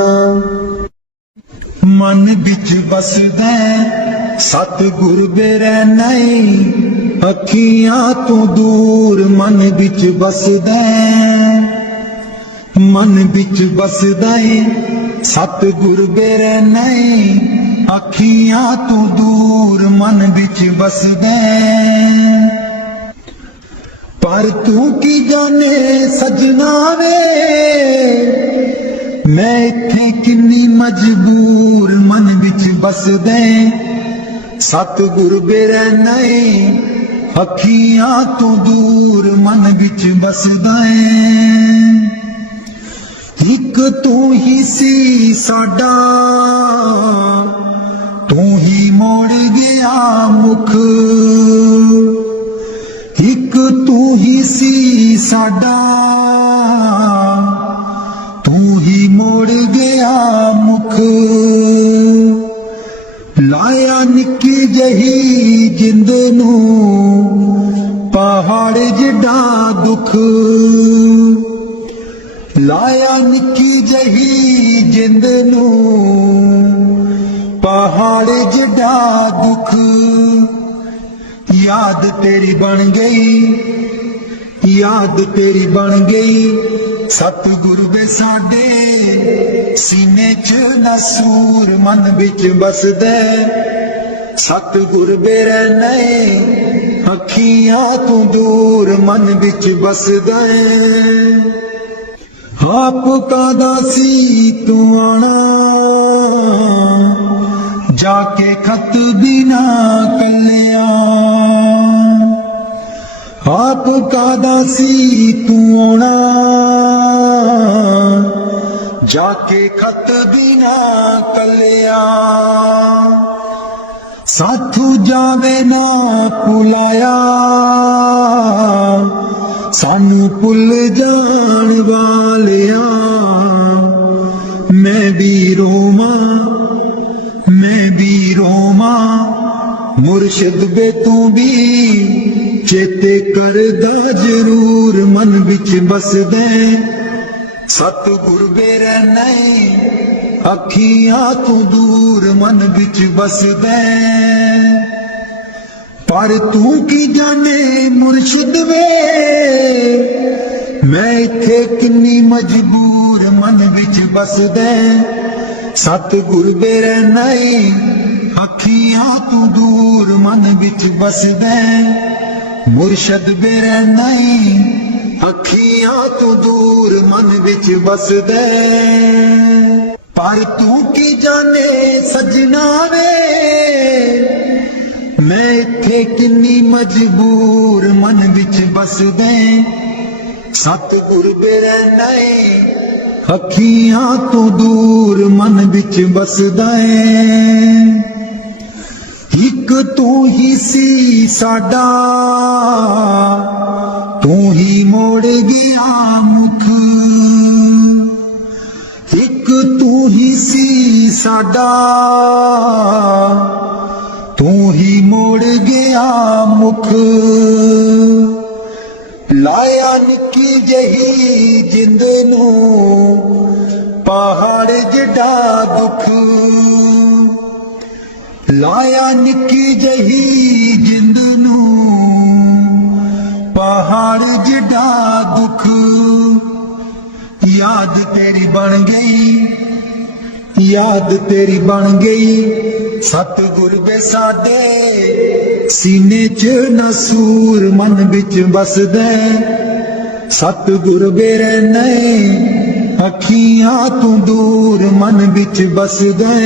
मन बिच बसदा सतगुर बेरै नहीं, अखियां तो दूर मन बिच बसदा। मन बिच बसदा सतगुर बेरै नहीं, अखियां तो दूर मन बिच बसदा। पर तू की जाने सजना वे, मैं इत्थे किन्नी मजबूर मन बिच बसदे। सतगुर बेरै नहीं, अखियां तो दूर मन बिच बसदा। एक तू ही सी साडा, तू ही मोड़ गया मुख। एक तू ही सी साडा, तू ही मोड़ गया मुख। निक्की जही जिंद नू पहाड़ जिड्डा दुख, लाया निक्की जही जिंद नू पहाड़ जिड्डा दुख। याद तेरी बन गई, याद तेरी बन गई, सतगुरु वे साडे सीने च नसूर मन बिच बसदे। सतगुर वे रहने अखियां तू दूर मन बिच बसदे। आप कादा सी तू आना, जाके खत बिना कलिया। आप कादा सी तू आना, जाके खत बिना कलिया। साथू जावे ना भुलाया, सानू भुल जान वालिया। मैं भी रोमा मुर्शिद वे तू भी चेते करदा जरूर मन बिच बसदे। सतगुर वे रहने अखियां तू दूर मन बिच बसदे। पर तू की जाने मुर्शिद वे, मैं इत्थे किन्नी मजबूर मन बिच बसदे। सतगुर वे रहने अखियां तू दूर मन बिच बसदे। मुर्शद वे रहने अखियां तू दूर मन बिच बसदे। पर तू की जाने सजना वे, मैं इत्थे किन्नी मजबूर मन बिच बसदे। सतगुर वे रहने अखियां तू दूर मन बिच बसदे। एक तू ही सी साडा, तू ही मोड़ गया मुख। एक तू ही सी साडा, तू ही मोड़ गया मुख। लाया निक्की जही जिंद नू पहाड़ जिड्डा दुख। लाया निक्की जही जिंद नू पहाड़ जिड्डा दुख। याद तेरी बन गई, याद तेरी बन गई, सतगुर वे साडे सीने च नसूर मन बिच बसदे। सतगुर वे रहने अखियां तू दूर मन बिच बसदे।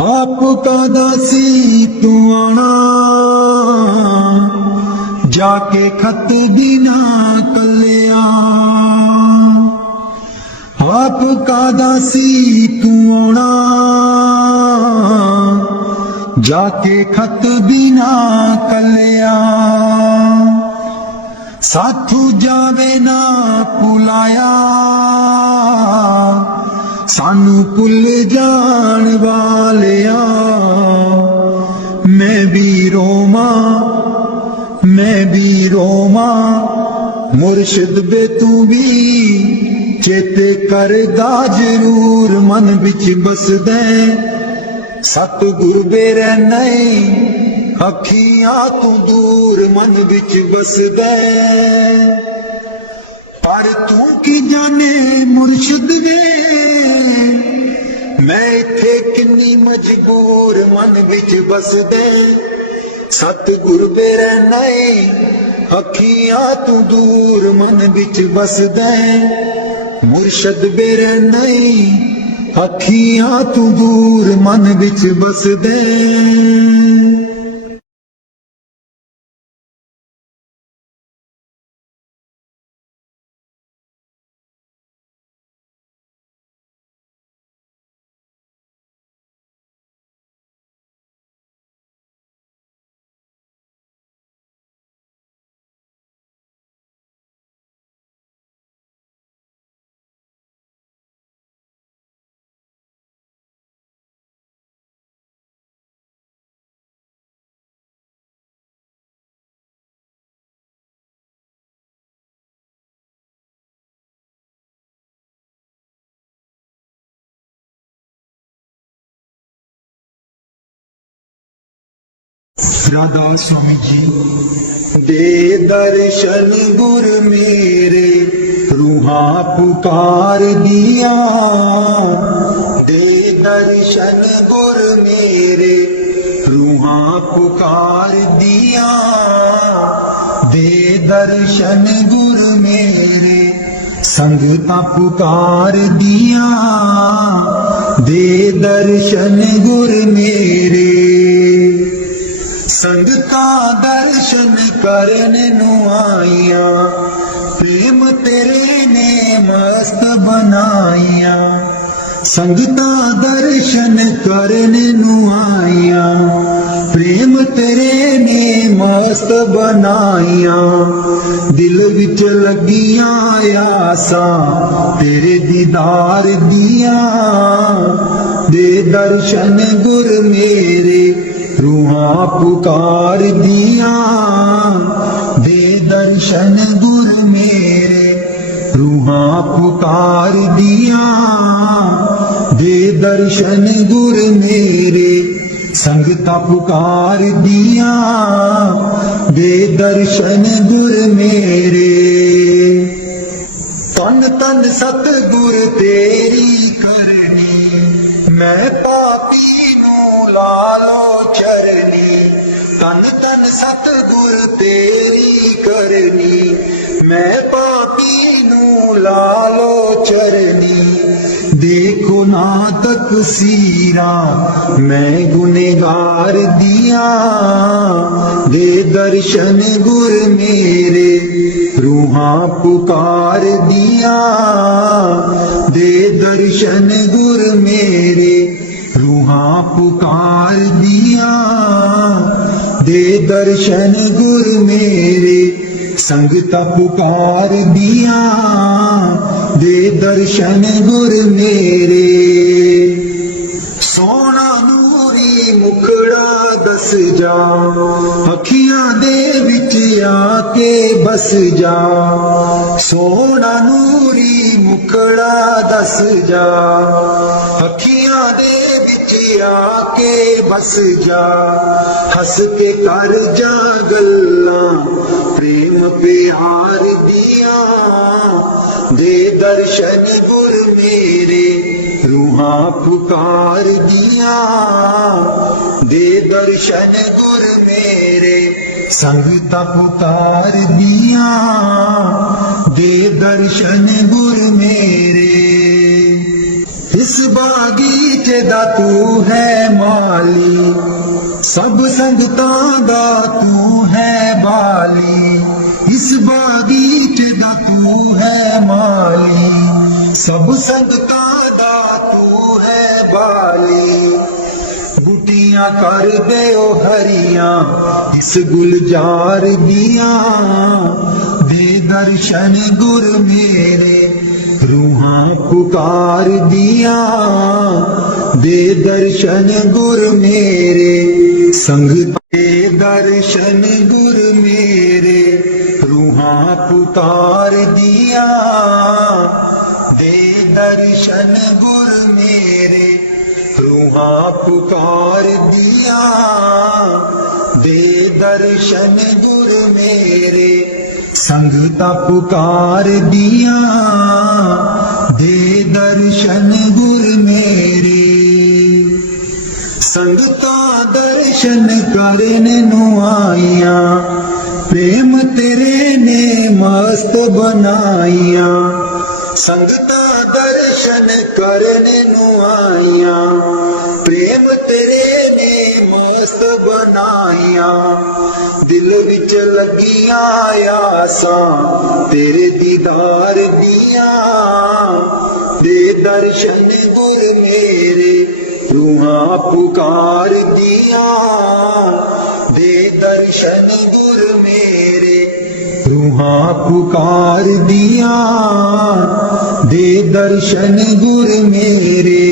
आप कादा सी तू आना, जाके खत बिना कलिया। आप कादा सी तू आना, जाके खत बिना कलिया। साथू जावे ना भुलाया, सानू भुल जान वालिया। मैं भी रोमा मुर्शिद वे तू भी चेते करदा जरूर मन बिच बसदे। सतगुर वे रहने अखियां तू दूर मन बिच बसदे। पर तू की जाने मुर्शिद वे, मैं इत्थे किन्नी मजबूर मन बिच बसदे। सतगुर वे रहने अखियां तू दूर मन बिच बसदे। मुर्शद वे रहने अखियां तू दूर मन बिच बसदे। राधा स्वामी जी। दे दर्शन गुर मेरे रूहा पुकार दिया, दे दर्शन गुर मेरे रूहा पुकार दिया, दे दर्शन गुर मेरे संगता पुकार दिया, दे दर्शन गुर मेरे संगता दर्शन करन नू आईया, प्रेम तेरे ने मस्त बनाईया, संगता दर्शन करन नू आईया, प्रेम तेरे ने मस्त बनाईया, दिल विच लगिया आसां तेरे दीदार दिया, दे दर्शन गुर मेरे रूहा पुकार दिया, दे दर्शन गुर मेरे रूहा पुकार दिया, दे दर्शन गुर मेरे संगता पुकार दिया, दे दर्शन गुर मेरे तन तन सतगुर तेरी करनी, मैं पापी नू लालो चरनी, तन तन सतगुर तेरी करनी, मैं पापी नू लालो चरनी, देखो ना तकसीरा मैं गुनेगार दिया, दे दर्शन गुर मेरे रूहा पुकार दिया, दे दर्शन गुर मेरे रूहा पुकार दिया, दे दर्शन गुर मेरे संगता पुकार दिया, दे दर्शन गुर मेरे सोना नूरी मुखड़ा दस जा, अखियां दे विच आके बस जा, सोना नूरी मुखड़ा दस जा, अखियां दे विच आके बस जा, हस के कर जा गल्लां प्रेम प्यार दिया, दे दर्शन गुर मेरे रूहा पुकार दिया, दे दर्शन गुर मेरे संगता पुकार दिया, दे दर्शन गुर मेरे इस बागीचे दा तू है माली, सब संगतां दा तू है बाली, इस बागीचे दा तू है माली, सब संगतां दा तू है बाली, बूटियां कर दे ओ हरियां इस गुलजार दिया, दे दर्शन गुर मेरे रूहा पुकार दिया, दे दर्शन गुर मेरे संगता, दे दर्शन गुर मेरे रूहा पुकार दिया, दे दर्शन गुर मेरे रूहा पुकार दिया, दे दर्शन गुर मेरे संगता पुकार दिया, दे दर्शन गुर मेरे संगता दर्शन करन नू आईया, प्रेम तेरे ने मस्त बनाईया, संगता दर्शन करन नू आईया, प्रेम तेरे ने मस्त बनाईया, दिल विच लगिया आसां तेरे दीदार दिया, दे दर्शन गुर मेरे रूहा पुकार दिया, दे दर्शन गुर मेरे रूहा पुकार दिया, दे दर्शन गुर मेरे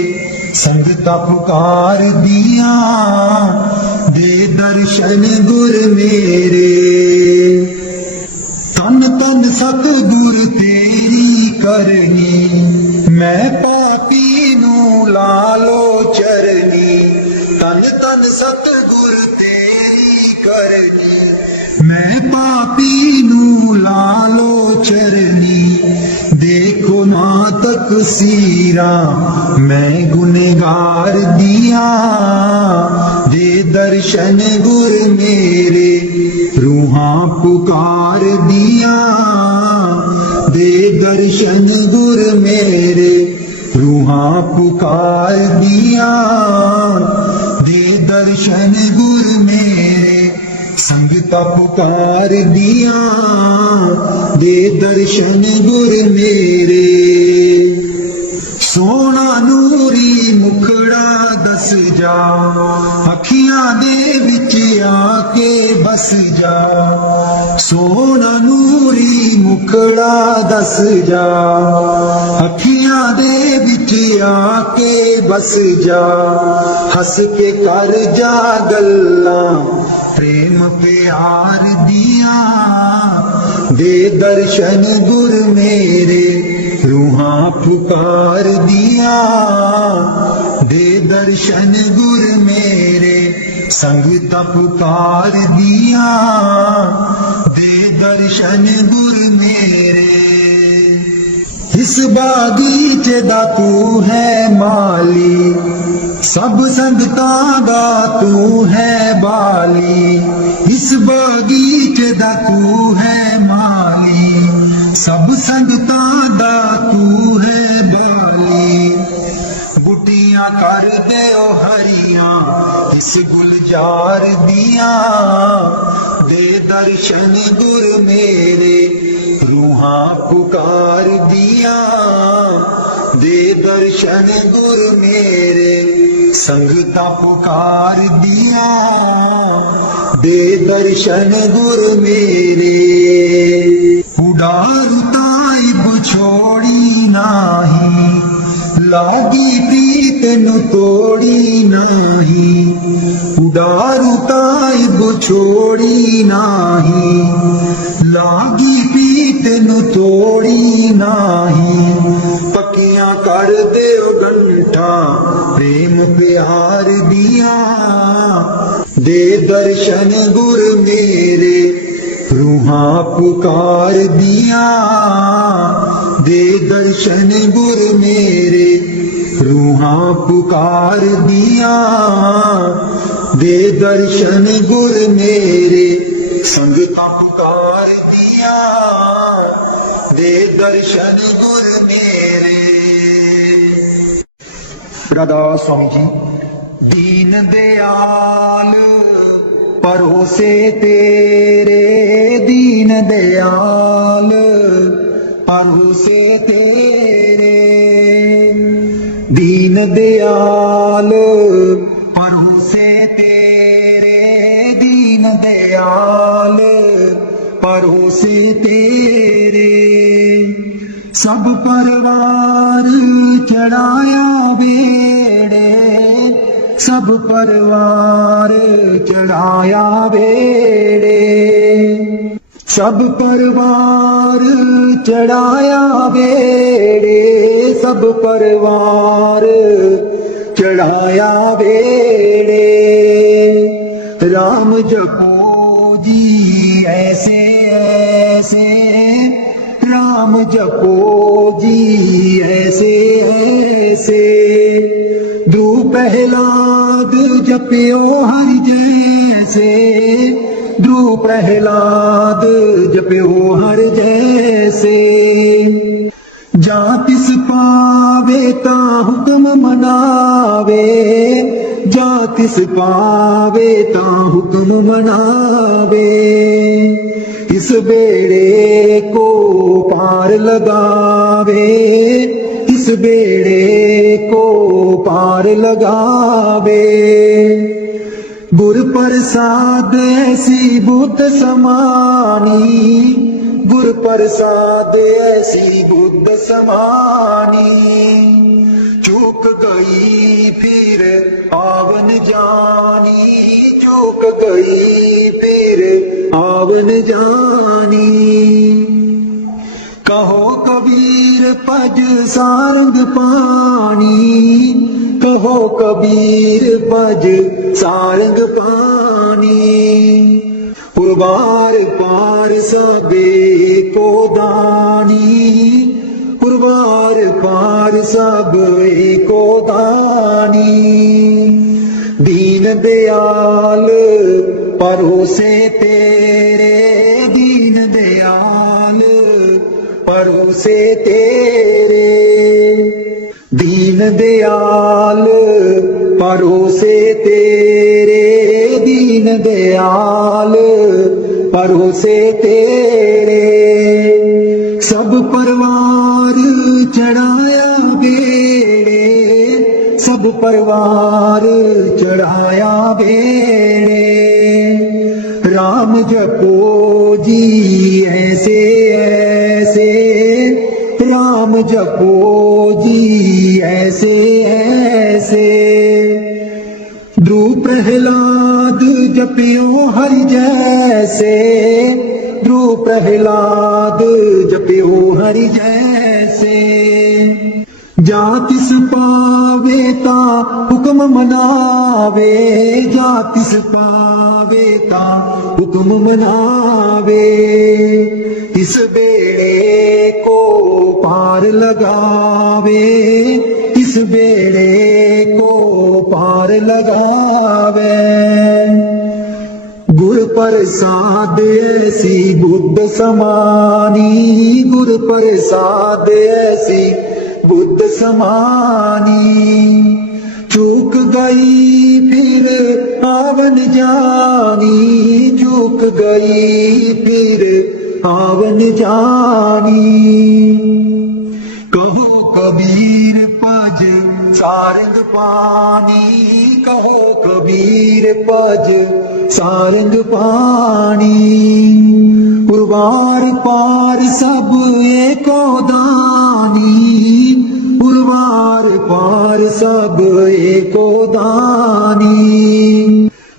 संगता पुकार दिया, दे दर्शन गुर मेरे तन तन सतगुर तेरी करनी, मैं पापी नू लालो चरनी, तन तन सतगुर तेरी करनी, मैं पापी नू लालो चरनी, देखो ना तकसीरा मैं गुनहगार दिया, दे दर्शन गुर मेरे रूहां पुकार दिया, दे दर्शन गुर मेरे रूहां पुकार दिया, दे दर्शन गुर मेरे संगता पुकार दिया, दे दर्शन गुर मेरे। सोना नूरी मुखड़ा दस जा, अखियां दे विच आके बस जा, सोना नूरी मुखड़ा दस जा, अखियां दे विच आके बस जा, हस के कर जा गल्लां प्रेम प्यार दिया, दे दर्शन गुर मेरे रूहां पुकार दिया, दे दर्शन गुर मेरे संगता पुकार दिया, दे दर्शन गुर मेरे। इस बागीचे दा तू है माली, सब संगतां दा तू है बाली, इस बागीचे दा तू है माली, सब संगतां दा तू है बाली, बुटियां कर दे ओ हरियां इस गुलजार दिया, दे दर्शन गुर मेरे रूहां पुकार दिया, दे दर्शन गुर मेरे संगता पुकार दिया, दे दर्शन गुर मेरे। उडारू ताइब छोड़ी नाही, लागी प्रीत नु तोड़ी नाही, उडारू ताइब छोड़ी नाही, लागी प्रीत नु तोड़ी नाही, पक्कियां कर देओ गंठा प्रेम प्यार दिया, दे दर्शन गुर मेरे रूहां पुकार दिया, दे दर्शन गुर मेरे रूहां पुकार दिया, दे दर्शन गुर मेरे संगता पुकार दिया, दे दर्शन गुर मेरे। राधा स्वामी जी। दीन दयाल परोसे तेरे, दीन दयाल परोसे तेरे, दीन दयाल परोसे तेरे, दीन दयाल परोसे तेरे, सब परवार चढ़ाया बेड़े, सब परवार चढ़ाया बेड़े, सब परवार चढ़ाया बेड़े, सब परवार चढ़ाया बेड़े, राम जपो जी ऐसे ऐसे, राम जपो जी ऐसे ऐसे, ध्रुव प्रहलाद जपियो हर जैसे, ध्रुव प्रहलाद जपियो हर जैसे, जा तिस पावे ता हुक्म मनावे, जा तिस पावे ता हुक्म मनावे, इस बेड़े को पार लगावे, इस बेड़े को पार लगावे, गुर प्रसाद ऐसी बुद्ध समानी, गुर प्रसाद ऐसी बुद्ध समानी, चूक गई फिर आवन जानी, चूक गई फिर आवन जानी, कहो कबीर पज सारंग पानी, कहो कबीर पज सारंग पानी, उर्वार पार सबे को दानी, उर्वार पार सबे को दानी। दीन दयाल परोसे तेरे, दीन दयाल परोसे तेरे। दीन दयाल परोसे तेरे, दीन दयाल परोसे तेरे। सब परवार चढ़ाया बेड़े, सब परवार चढ़ाया बेड़े। राम जपो जी ऐसे ऐसे, राम जपो जी ऐसे ऐसे। ध्रुव प्रहलाद जपियो हरि जैसे, ध्रुव प्रहलाद जपियो हरि जैसे। जा तिस पावे ता हुक्म मनावे, जा तिस पावे ता हुक्म मनावे। इस बेड़े को पार लगावे, इस बेड़े को पार लगावे। गुर प्रसाद ऐसी बुद्ध समानी, गुर प्रसाद ऐसी बुद्ध समानी। चूक गई फिर आवन जानी, चूक गई फिर आवन जानी। कहो कबीर पज सारंग पानी, कहो कबीर पज सारंग पानी। उर्वार पार सब एको दानी, उर्वार पार सब एको दानी।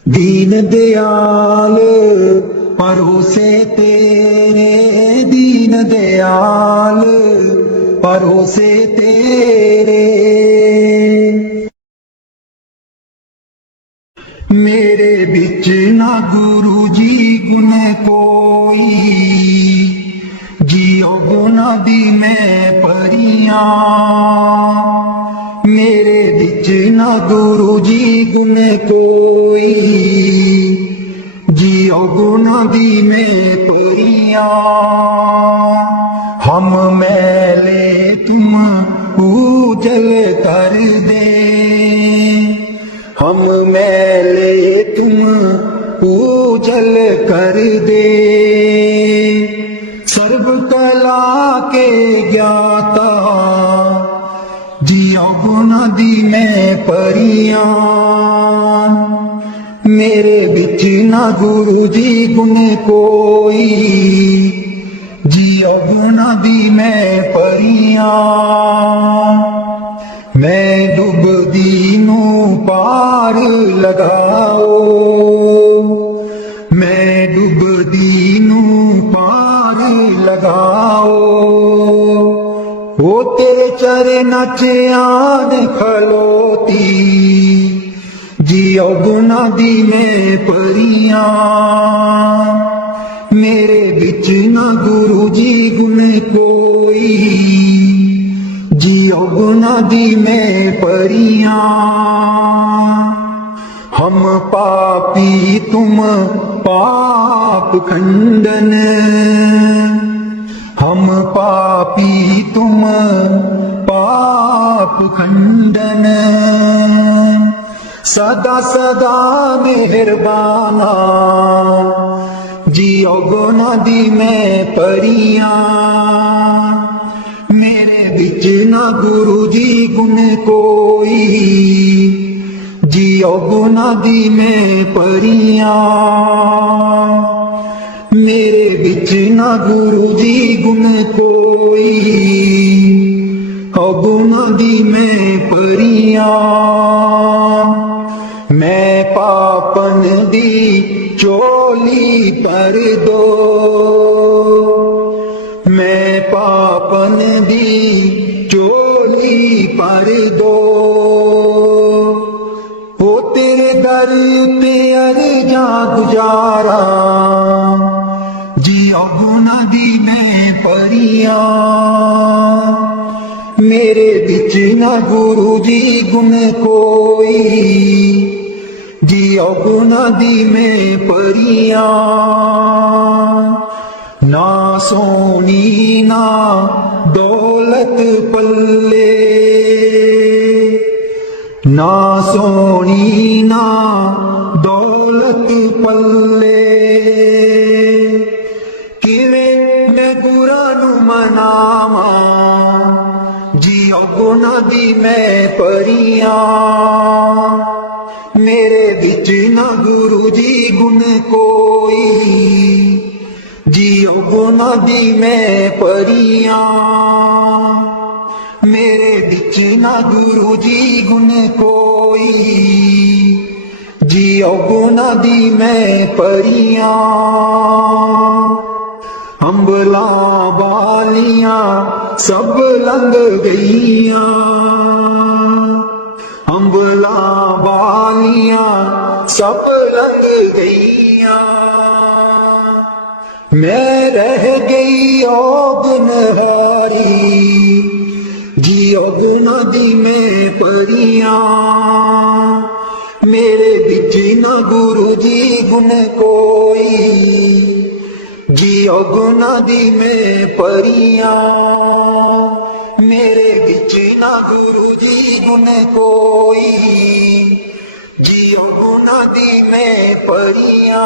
दीन दयाल परोसे तेरे, दीन दयाल परोसे तेरे। मेरे बिच ना गुरु जी गुण कोई, जियो गुना दी मैं परियां। मेरे बिच ना गुरु जी गुण कोई, जियो गुना दी मैं परियां। हम मैले तुम उजल कर दे, हम मैले तुम उजल कर दे। सर्व कला के ज्ञाता, जियो गुना दी मैं परियां। मेरे बिच ना गुरु जी गुण कोई, जियो गुना दी मैं परियां। मैं डुबदी नू पार लगाओ, मैं डुबदी नू पार लगाओ। वो तेरे चरण च आन खलोती, जियो गुना दी मैं परियां। मेरे बिच ना गुरु जी गुण कोई, जियो गुना दी मैं परियां। हम पापी तुम पाप खंडन, हम पापी तुम पाप खंडन। सदा सदा मेहरबाना, जियो गुना दी मैं परियां। मेरे बिच ना गुरु जी गुण कोई, जियो गुना दी मैं परियां। मेरे बिच ना गुरु जी गुण कोई, गुना दी मैं परियां। मैं पापन दी चोली पर दो, मैं पापन दी चोली पर दो। हो तेरे दर ते अर्जा गुजारा, ना गुरु जी गुण कोई, जियो गुना दी में परियां। ना सोनी ना दौलत पल्ले, ना सोनी ना दौलत पल्ले, किवें मैं गुरा नू मनावा, जियो गुना दी मैं परियां। मेरे विच ना गुरु जी गुण कोई, जियो गुना दी मैं परियां। मेरे विच ना गुरु जी गुण कोई, जियो गुना दी मैं परियां। अंबला बालियां सब लंघ गईयां, अंबला बालियां सब लंघ गईयां। मैं रह गई ओ गुनहारी, जियो गुना दी मैं परियां। मेरे बिच ना गुरु जी गुण कोई, जियो गुना दी मैं परियां। मेरे बिच ना गुरु जी गुण कोई, जियो गुना दी मैं परियां।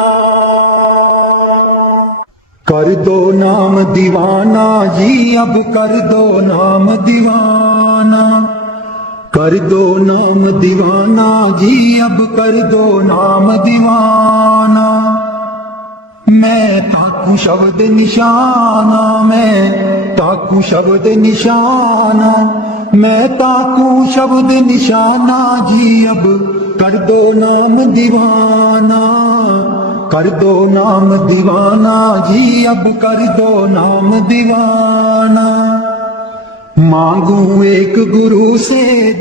कर दो नाम दीवाना जी, अब कर दो नाम दीवाना। कर दो नाम दीवाना जी, अब कर दो नाम दीवाना। मैं ताकू शब्द निशाना, मैं ताकू शब्द निशाना। मैं ताकू शब्द निशाना जी, अब कर दो नाम दीवाना। कर दो नाम दीवाना जी, अब कर दो नाम दीवाना। मांगू एक गुरु से